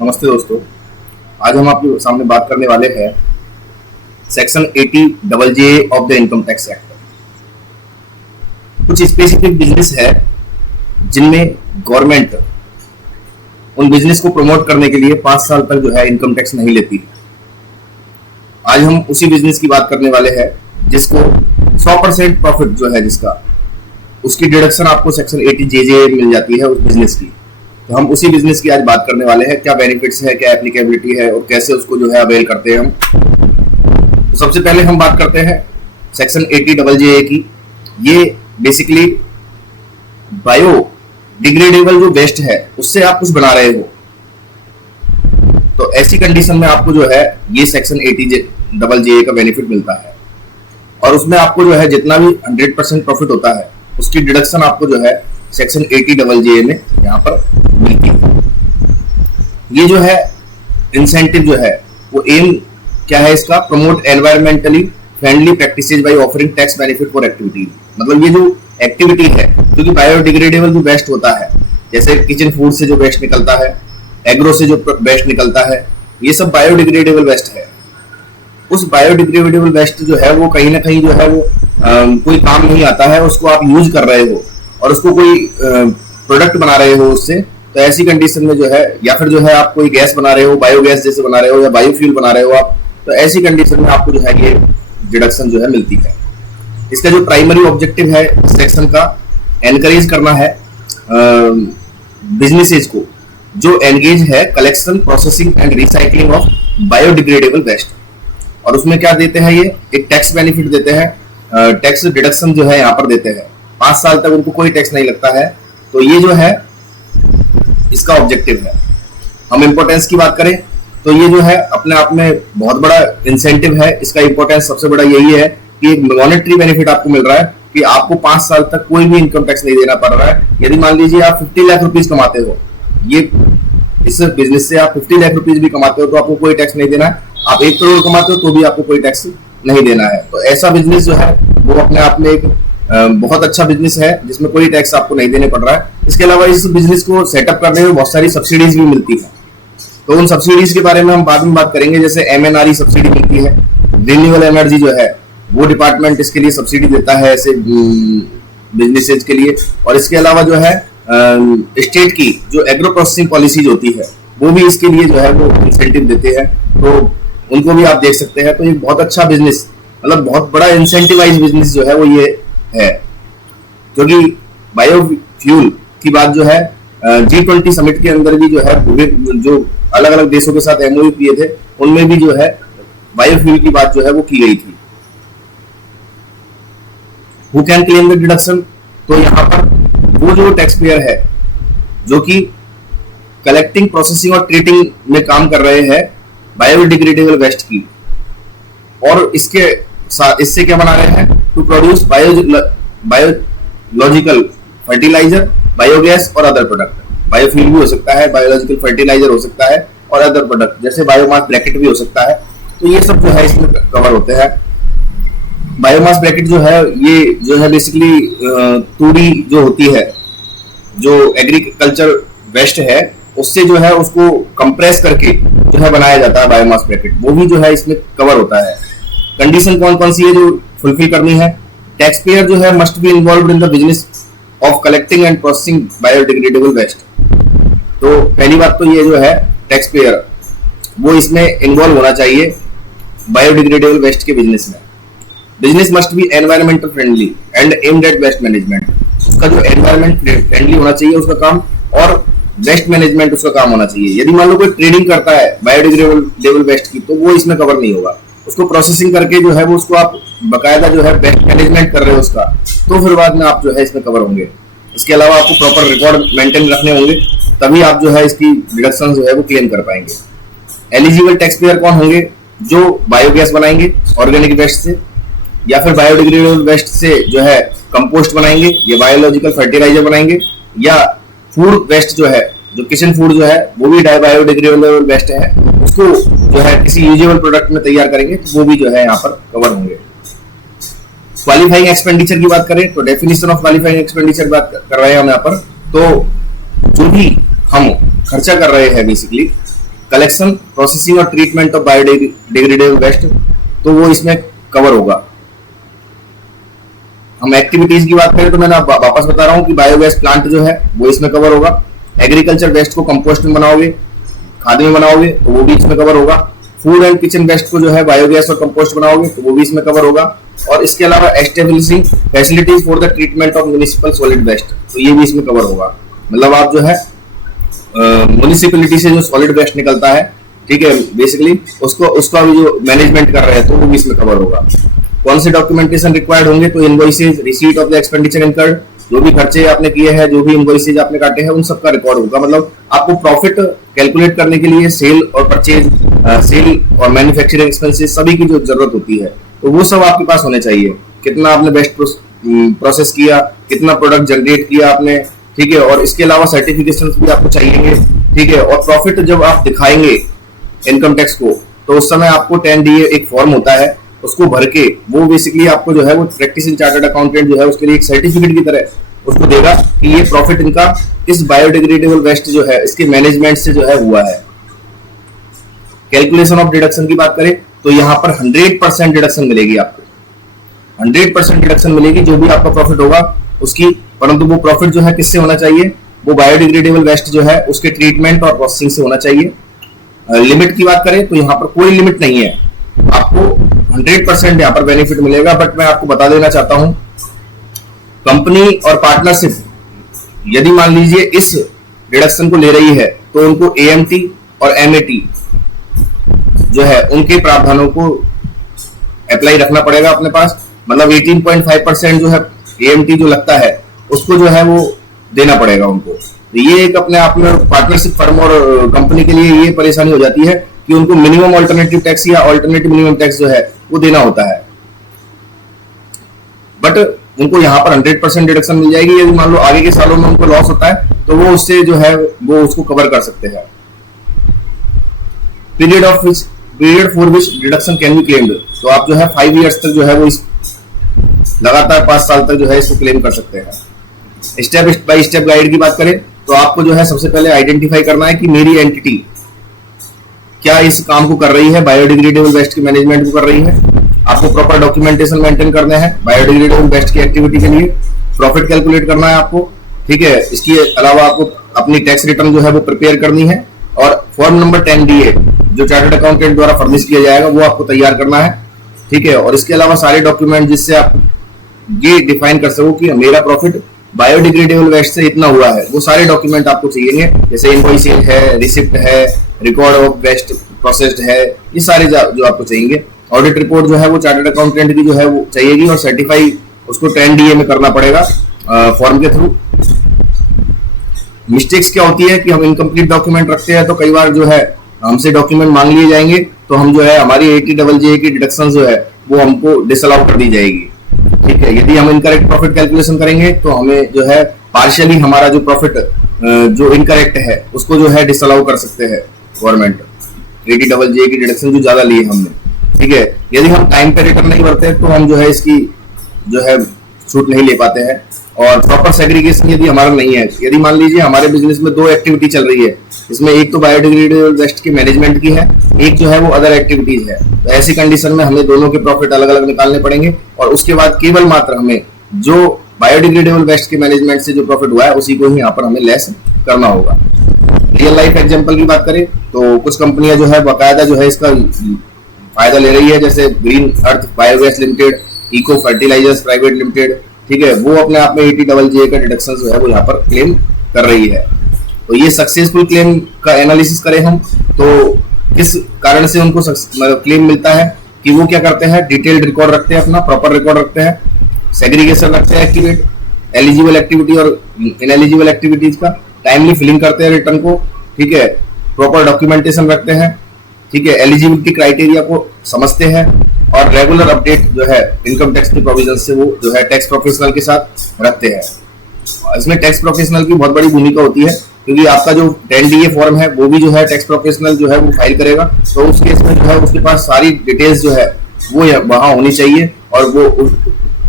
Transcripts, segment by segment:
नमस्ते दोस्तों। आज हम आपके सामने बात करने वाले हैं section 80 double J of the income tax act. कुछ स्पेसिफिक बिजनेस है जिनमें गवर्नमेंट उन बिजनेस को प्रमोट करने के लिए 5 साल तक जो है इनकम टैक्स नहीं लेती। आज हम उसी बिजनेस की बात करने वाले हैं जिसको 100% प्रॉफिट जो है जिसका उसकी डिडक्शन आपको सेक्शन 80 जे मिल जाती है उस बिजनेस की। तो हम उसी बिजनेस की आज बात करने वाले हैं, क्या बेनिफिट्स है, क्या एप्लीकेबिलिटी है और कैसे उसको जो है अवेल करते हैं हम। तो सबसे पहले हम बात करते हैं सेक्शन 80 डबल जे की। ये बेसिकली बायो डिग्रेडेबल जो वेस्ट है उससे आप कुछ बना रहे हो, तो ऐसी कंडीशन में आपको जो है ये सेक्शन 80 डबल जे का बेनिफिट मिलता है। और उसमें आपको जो है जितना भी 100% प्रॉफिट होता है उसकी डिडक्शन आपको जो है सेक्शन 80 डबल जे में यहाँ पर मिलती है। ये जो है इंसेंटिव जो है वो एम क्या है इसका, promote environmentally friendly practices by offering tax benefit for activity. मतलब ये जो एक्टिविटी है क्योंकि बायोडिग्रेडेबल जो वेस्ट होता है, जैसे किचन फूड से जो वेस्ट निकलता है, एग्रो से जो वेस्ट निकलता है, ये सब बायोडिग्रेडेबल वेस्ट है। उस बायोडिग्रेडेबल वेस्ट जो है वो कहीं ना कहीं जो है वो कोई काम नहीं आता है, उसको आप यूज कर रहे हो और उसको कोई प्रोडक्ट बना रहे हो उससे। तो ऐसी कंडीशन में जो है, या फिर जो है आप कोई गैस बना रहे हो, बायोगैस जैसे बना रहे हो या बायोफ्यूल बना रहे हो आप, तो ऐसी कंडीशन में आपको जो है ये डिडक्शन जो है मिलती है। इसका जो प्राइमरी ऑब्जेक्टिव है इस सेक्शन का, एनकरेज करना है बिजनेसेस को जो एंगेज है collection, processing and recycling of biodegradable waste. और उसमें क्या देते हैं, ये एक टैक्स बेनिफिट देते हैं, टैक्स डिडक्शन जो है यहाँ पर देते हैं। 5 साल तक उनको कोई टैक्स नहीं लगता है। तो ये जो है इसका ऑब्जेक्टिव है। हम इंपॉर्टेंस की बात करें तो ये जो है अपने आप में बहुत बड़ा इंसेंटिव है। इसका इंपॉर्टेंस सबसे बड़ा यही है कि एक मॉनेटरी बेनिफिट आपको मिल रहा है कि आपको 5 साल तक कोई भी इनकम टैक्स नहीं देना पड़ रहा है। यदि मान लीजिए आप 50 लाख रुपीज कमाते हो, ये इस बिजनेस से आप 50 लाख रुपीज भी कमाते हो तो आपको कोई टैक्स नहीं देना है। आप 1 करोड़ कमाते हो तो भी आपको कोई टैक्स नहीं देना है। तो ऐसा बिजनेस जो है वो अपने आप में एक बहुत अच्छा बिजनेस है जिसमें कोई टैक्स आपको नहीं देने पड़ रहा है। इसके अलावा इस बिजनेस को सेटअप करने में बहुत सारी सब्सिडीज भी मिलती है। तो उन सब्सिडीज के बारे में हम बाद में बात करेंगे, जैसे MNRE सब्सिडी मिलती है, रिन्यूएबल एनर्जी जो है वो डिपार्टमेंट इसके लिए सब्सिडी देता है ऐसे बिजनेसेस के लिए। और इसके अलावा जो है स्टेट की जो एग्रो प्रोसेसिंग पॉलिसीज होती है वो भी इसके लिए जो है वो इंसेंटिव देते हैं, तो उनको भी आप देख सकते हैं। तो ये बहुत अच्छा बिजनेस, मतलब बहुत बड़ा इंसेंटिवाइज बिजनेस जो है वो ये है। क्योंकि बायोफ्यूल की बात जो है G20 समिट के अंदर भी जो है जो अलग अलग देशों के साथ MOU किए थे उनमें भी जो है बायोफ्यूल की बात जो है वो की गई थी। Who can claim the deduction, तो यहाँ पर वो जो टैक्स पेयर है जो कि कलेक्टिंग, प्रोसेसिंग और ट्रीटिंग में काम कर रहे हैं बायोडिग्रेडेबल वेस्ट की, और इससे क्या बना रहे हैं, to produce biological fertiliser, biogas और अदर प्रोडक्ट। बायोफ्यूल भी हो सकता है, बायोलॉजिकल फर्टिलाइजर हो सकता है और अदर प्रोडक्ट जैसे बायोमास ब्रैकेट भी हो सकता है। तो ये सब जो है इसमें कवर होते हैं। बायोमास ब्रैकेट जो है ये जो है बेसिकली तूड़ी जो होती है, जो एग्रीकल्चर वेस्ट है उससे जो है उसको कंप्रेस करके जो है बनाया जाता है बायोमास ब्रैकेट, वो भी जो है इसमें कवर होता है। कंडीशन कौन कौन सी है जो फुलफिल करनी है, टैक्स पेयर जो है must be involve in the business of collecting and processing biodegradable waste. तो पहली बात तो ये जो है टैक्स पेयर वो इसमें इन्वॉल्व होना चाहिए बायोडिग्रेडेबल वेस्ट के बिजनेस में। Business must be environmental friendly and aimed at waste management. उसका जो एनवायरमेंट फ्रेंडली होना चाहिए उसका काम, और वेस्ट मैनेजमेंट उसका काम होना चाहिए। यदि मान लो कोई ट्रेडिंग करता है बायोडिग्रेडेबल वेस्ट की तो वो इसमें कवर नहीं होगा। उसको प्रोसेसिंग करके जो है वो उसको आप बकायदा जो है वेस्ट मैनेजमेंट कर रहे हो उसका, तो फिर बाद में आप जो है इसमें कवर होंगे। इसके अलावा आपको प्रॉपर रिकॉर्ड मेंटेन रखने होंगे, तभी आप जो है इसकी डिडक्शन जो है वो क्लेम कर पाएंगे। एलिजिबल टैक्स पेयर कौन होंगे, जो बायोगैस बनाएंगे ऑर्गेनिक वेस्ट से, या फिर बायोडिग्रेडेबल वेस्ट से जो है कंपोस्ट बनाएंगे या बायोलॉजिकल फर्टिलाइजर बनाएंगे, या फूड वेस्ट जो है, जो किचन फूड जो है वो भी बायोडिग्रेडेबल वेस्ट है, उसको जो है किसी यूजेबल प्रोडक्ट में तैयार करेंगे तो वो भी जो है यहाँ पर कवर होंगे। क्वालिफाइंग एक्सपेंडिचर की बात करें तो डेफिनेशन ऑफ क्वालिफाइंग एक्सपेंडिचर बात कर रहे हैं हम यहाँ पर। तो जो भी हम खर्चा कर रहे हैं बेसिकली कलेक्शन, प्रोसेसिंग और ट्रीटमेंट ऑफ बायोडिग्रेडेबल वेस्ट, तो वो इसमें कवर होगा। हम एक्टिविटीज की बात करें तो मैंने वापस बता रहा हूँ कि बायोगैस प्लांट जो है वो इसमें कवर होगा। एग्रीकल्चर वेस्ट को कंपोस्ट में बनाओगे, खाद में बनाओगे तो वो भी इसमें कवर होगा। फूड एंड किचन वेस्ट को जो है बायोगैस और कंपोस्ट बनाओगे तो वो भी इसमें कवर होगा। और इसके अलावा establishing facilities for the treatment of municipal solid waste, तो ये भी इसमें कवर होगा। मतलब आप जो है म्युनिसिपैलिटी से जो सॉलिड वेस्ट निकलता है, ठीक है, बेसिकली उसका भी जो मैनेजमेंट कर रहे हैं तो वो भी इसमें कवर होगा। कौन से डॉक्यूमेंटेशन रिक्वायर्ड होंगे, तो invoices, receipt of the expenditure incurred, जो भी खर्चे आपने किए हैं, जो भी इनवॉइसेज आपने काटे हैं, उन सब का रिकॉर्ड होगा। मतलब आपको प्रॉफिट कैलकुलेट करने के लिए सेल और परचेज, सेल और मैन्युफैक्चरिंग एक्सपेंसेस सभी की जो जरूरत होती है तो वो सब आपके पास होने चाहिए। कितना आपने बेस्ट प्रोसेस किया, कितना प्रोडक्ट जनरेट किया आपने, ठीक है, और इसके अलावा सर्टिफिकेशन भी आपको चाहिए, ठीक है। और प्रॉफिट जब आप दिखाएंगे इनकम टैक्स को तो उस समय आपको 10DA एक फॉर्म होता है, उसको भर के वो बेसिकली आपको जो है वो प्रैक्टिसिंग चार्टर्ड अकाउंटेंट जो है उसके लिए एक सर्टिफिकेट की तरह उसको देगा कि ये प्रॉफिट इनका इस बायोडिग्रेडेबल वेस्ट जो है इसके मैनेजमेंट से जो है हुआ है। कैलकुलेशन ऑफ डिडक्शन की बात करें तो यहाँ पर 100% डिडक्शन मिलेगी आपको, 100% डिडक्शन मिलेगी जो भी आपका प्रॉफिट होगा उसकी। परंतु वो प्रॉफिट जो है किससे होना चाहिए, वो बायोडिग्रेडेबल वेस्ट जो है उसके ट्रीटमेंट और प्रोसेसिंग से होना चाहिए। लिमिट की बात करें तो यहाँ पर कोई लिमिट नहीं है, आपको 100% यहाँ पर बेनिफिट मिलेगा। बट मैं आपको बता देना चाहता हूं, कंपनी और पार्टनरशिप यदि मान लीजिए इस डिडक्शन को ले रही है तो उनको AMT और MAT जो है उनके प्रावधानों को अप्लाई रखना पड़ेगा अपने पास। मतलब 18.5% जो है AMT जो लगता है उसको जो है वो देना पड़ेगा उनको। तो ये एक अपने आप में पार्टनरशिप फर्म और कंपनी के लिए ये परेशानी हो जाती है कि उनको मिनिमम अल्टरनेटिव टैक्स या अल्टरनेटिव मिनिमम टैक्स जो है वो देना होता है। बट उनको यहाँ पर 100% डिडक्शन मिल जाएगी। यदि मान लो आगे के सालों में उनको लॉस होता है तो वो उससे जो है वो उसको कवर कर सकते हैं। Period for which deduction can be claimed, तो आप जो है 5 इयर्स तक जो है वो इस लगातार 5 साल तक जो है इसको क्लेम कर सकते हैं। स्टेप बाय स्टेप गाइड की बात करें तो आपको जो है सबसे पहले आइडेंटिफाई करना है कि मेरी एंटिटी क्या इस काम को कर रही है, बायोडिग्रेडेबल वेस्ट के मैनेजमेंट को कर रही है। आपको प्रॉपर डॉक्यूमेंटेशन मेंटेन करने हैं बायोडिग्रेडेबल वेस्ट की एक्टिविटी के लिए। प्रॉफिट कैलकुलेट करना है आपको, ठीक है। इसके अलावा आपको अपनी टैक्स रिटर्न जो है वो प्रिपेयर करनी है और फॉर्म नंबर 10DA जो चार्टर्ड अकाउंटेंट द्वारा फर्निश किया जाएगा वो आपको तैयार करना है, ठीक है। और इसके अलावा सारे डॉक्यूमेंट जिससे आप ये डिफाइन कर सको कि मेरा प्रॉफिट बायोडिग्रेडेबल वेस्ट से इतना हुआ है, वो सारे डॉक्यूमेंट आपको चाहिए। जैसे इनवॉइसेज है, रिसिप्ट है, रिकॉर्ड ऑफ वेस्ट प्रोसेस्ड है, ये सारे जो आपको चाहिए। ऑडिट रिपोर्ट जो है वो चार्टर्ड अकाउंटेंट की जो है वो चाहिएगी और सर्टिफाई उसको 10DA में करना पड़ेगा फॉर्म के थ्रू। मिस्टेक्स क्या होती है कि हम इनकम्प्लीट डॉक्यूमेंट रखते हैं तो कई बार जो है हमसे डॉक्यूमेंट मांग लिए जाएंगे तो हम जो है हमारी 80JJA की डिडक्शन जो है वो हमको डिसअलाउ कर दी जाएगी, ठीक है। यदि हम इनकरेक्ट प्रॉफिट कैलकुलेशन करेंगे तो हमें जो है पार्शियली हमारा जो प्रॉफिट जो इनकरेक्ट है उसको जो है डिसअलाउ कर सकते हैं गवर्नमेंट, 80JJA की डिडक्शन जो ज्यादा ली है हमने, ठीक है। यदि हम टाइम पे रिटर्न नहीं भरते तो हम जो है इसकी जो है छूट नहीं ले पाते हैं। और प्रॉपर सेग्रीगेशन यदि हमारा नहीं है, यदि मान लीजिए हमारे बिजनेस में 2 एक्टिविटी चल रही है, इसमें एक तो बायोडिग्रेडेबल वेस्ट के मैनेजमेंट की है, एक जो है वो अदर एक्टिविटीज है, तो ऐसी कंडीशन में हमें दोनों के प्रॉफिट अलग अलग निकालने पड़ेंगे और उसके बाद केवल मात्र हमें जो बायोडिग्रेडेबल वेस्ट के मैनेजमेंट से जो प्रॉफिट हुआ है उसी को ही यहाँ पर हमें लेस करना होगा। रियल लाइफ एग्जांपल की बात करें तो कुछ कंपनियां जो है बाकायदा जो है इसका फायदा ले रही है, जैसे green earth biogas limited, eco fertilisers private limited, ठीक है। वो अपने आप में 80JJA का डिडक्शन जो है वो यहाँ पर क्लेम कर रही है। तो ये सक्सेसफुल क्लेम का एनालिसिस करें हम तो किस कारण से उनको क्लेम मिलता है कि वो क्या करते हैं, डिटेल्ड रिकॉर्ड रखते हैं, अपना प्रॉपर रिकॉर्ड रखते हैं, सेग्रीगेशन रखते हैं, एक्टिवेट एलिजिबल एक्टिविटी और इनएलिजिबल एक्टिविटीज का, टाइमली फिलिंग करते हैं रिटर्न को, ठीक है, प्रॉपर डॉक्यूमेंटेशन रखते हैं, ठीक है, एलिजिबिलिटी क्राइटेरिया को समझते हैं और रेगुलर अपडेट जो है इनकम टैक्स की प्रोविजन से वो जो है टैक्स प्रोफेशनल के साथ रखते हैं। इसमें टैक्स प्रोफेशनल की बहुत बड़ी भूमिका होती है क्योंकि आपका जो 10DA फॉर्म है वो भी जो है टैक्स प्रोफेशनल जो है वो फाइल करेगा, तो उस केस में जो है उसके पास सारी डिटेल्स जो है वो वहां होनी चाहिए और वो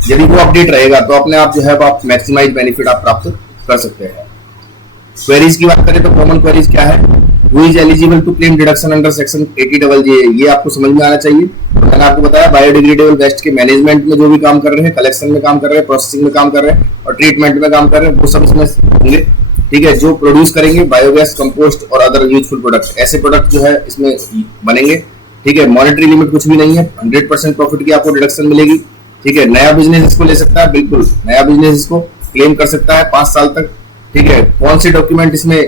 यदि वो अपडेट रहेगा तो अपने आप जो है आप मैक्सिमाइज बेनिफिट आप प्राप्त कर सकते हैं। क्वेरीज की बात करें तो कॉमन क्वेरीज क्या है, who is eligible to claim deduction under section 80JJ, ये आपको समझ में आना चाहिए। मैंने आपको बताया बायोडिग्रेडेबल वेस्ट के मैनेजमेंट में जो भी काम कर रहे हैं, कलेक्शन में काम कर रहे हैं, प्रोसेसिंग में काम कर रहे हैं और ट्रीटमेंट में काम कर रहे हैं, वो सब इसमें होंगे। ठीक है, जो प्रोड्यूस करेंगे बायोगैस, कंपोस्ट और अदर यूजफुल प्रोडक्ट, ऐसे प्रोडक्ट जो है इसमें बनेंगे। ठीक है, मॉनेटरी लिमिट कुछ भी नहीं है, 100% प्रॉफिट की आपको डिडक्शन मिलेगी। ठीक है, नया बिजनेस इसको ले सकता है, बिल्कुल नया बिजनेस इसको क्लेम कर सकता है 5 साल तक। ठीक है, कौन से डॉक्यूमेंट इसमें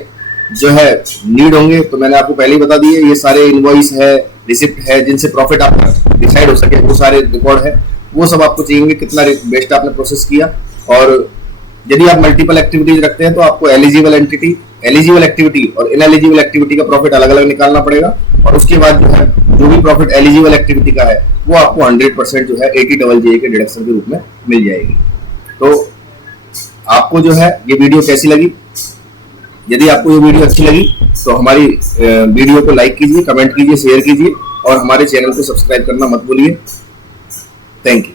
जो है नीड होंगे, तो मैंने आपको पहले ही बता दिए, ये सारे इनवॉइस है, रिसिप्ट है, जिनसे प्रॉफिट आपका डिसाइड हो सके, वो सारे रिकॉर्ड है, वो सब आपको चाहिए, कितना बेस्ट आपने प्रोसेस किया। और यदि आप मल्टीपल एक्टिविटीज रखते हैं तो आपको एलिजिबल एक्टिविटी और इनएलिजिबल एक्टिविटी का प्रॉफिट अलग अलग निकालना पड़ेगा, और उसके बाद जो है जो भी प्रॉफिट एलिजिबल एक्टिविटी का है वो आपको 100% जो है 80JJ के डिडक्शन के रूप में मिल जाएगी। तो आपको जो है ये वीडियो कैसी लगी? यदि आपको ये वीडियो अच्छी लगी तो हमारी वीडियो को लाइक कीजिए, कमेंट कीजिए, शेयर कीजिए और हमारे चैनल को सब्सक्राइब करना मत भूलिए। Thank you.